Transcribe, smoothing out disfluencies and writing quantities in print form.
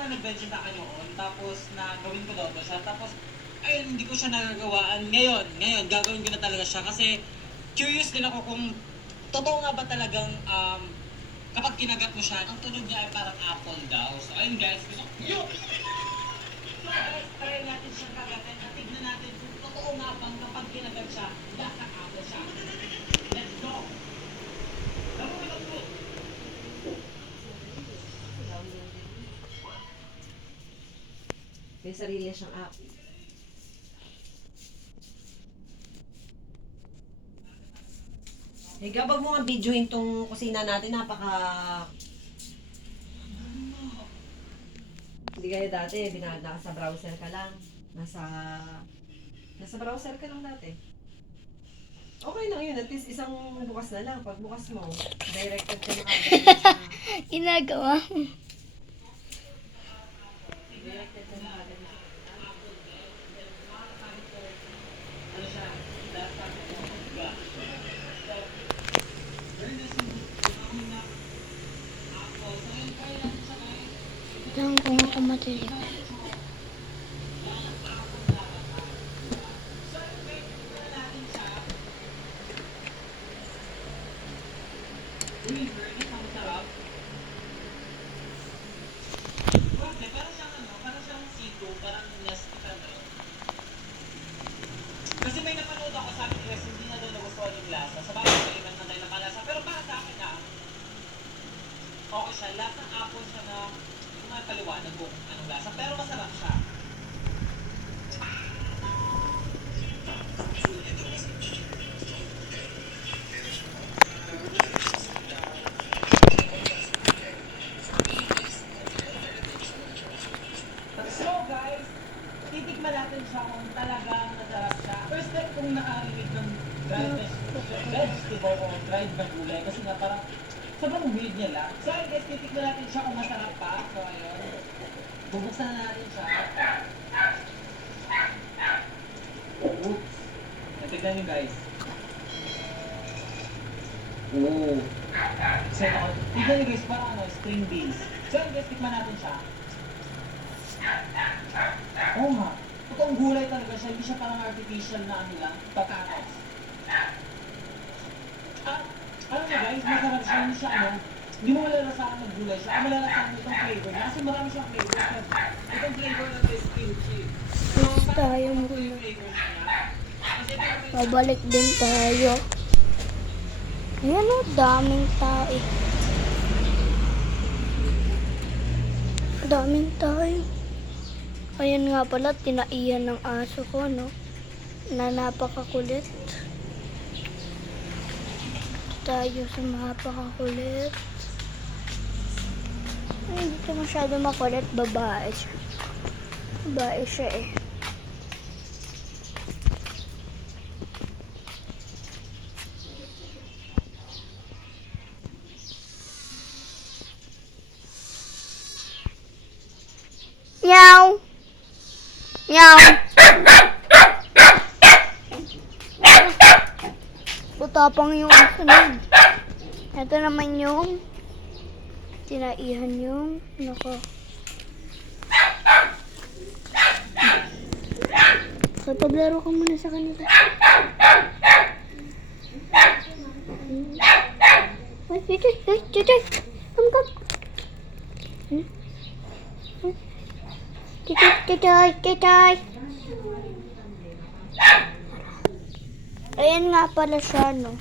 nga nag-bench na akin noon, tapos na gawin ko daw to siya, tapos ayun, hindi ko siya nagagawaan. Ngayon, gagawin ko na talaga siya kasi curious din ako kung totoo nga ba talagang kapag kinagat mo siya, ang tunog niya ay parang apple daw. So ayun guys, gusto ko, so guys, try natin siyang kagatin at tignan natin kung totoo nga bang kapag kinagat siya, apple siya. Let's go! Let's go! May sarili siyang app. Eh, gabag mo nga videoin tong kusina natin, Hindi kaya dati, binada ka sa browser ka lang. Nasa browser ka lang dati. Okay lang yun, at least isang bukas na lang. Pag bukas mo, directed ka na kagad sa... Ginagawa. Directed ka na kagad sa... Lang kung ako matilig. Kasi may napanood ako sa akin guys, hindi na daw nagustuhan yung lasa. Sa bagay sa iba na tayo nakalasa. Pero para sa akin na, okay siya. Lahat ng apple siya na paliwanag kung anong lasa. Pero masarap siya. So guys, titikman natin siya kung talagang masarap siya. First step kung nakarinig ng dried vegetable o dried na gulay. Kasi nga parang sobrang weird niya lang. So ayun guys, titikman natin siya kung masarap pa. So ayun, bubuksan na natin siya. Oops. Tignan nyo guys. Oo. So tignan nyo guys, parang string beans. So ayun guys, tikman natin siya. Oo nga. Totoong gulay talaga siya. Hindi siya parang artificial na ano lang, patatas. Alam niyo guys, masarap siya. Hindi siya hindi mo malalasahan ng gulay siya. Malalasahan mo itong flavor niya. Kasi marami siyang flavor. Itong flavor na ito is kimchi. So, Tayo parang muna. yung flavors niya. Kasi Pabalik din tayo. Ayan o, daming tae. Daming tae. Ayan nga pala, tinaihan ng aso ko, no? Na napakakulit. Tayo sa napakakulit. Ay, hindi ko masyado makulit. Babae siya. Babae siya eh. Meow! Meow! Butapang yung sunod. Ito naman yung tinaihan yung nako. So, paglaro ka muna sa kanila. Ay, Chuchoy! Come. Chuchoy! Ayan nga pala siya, no?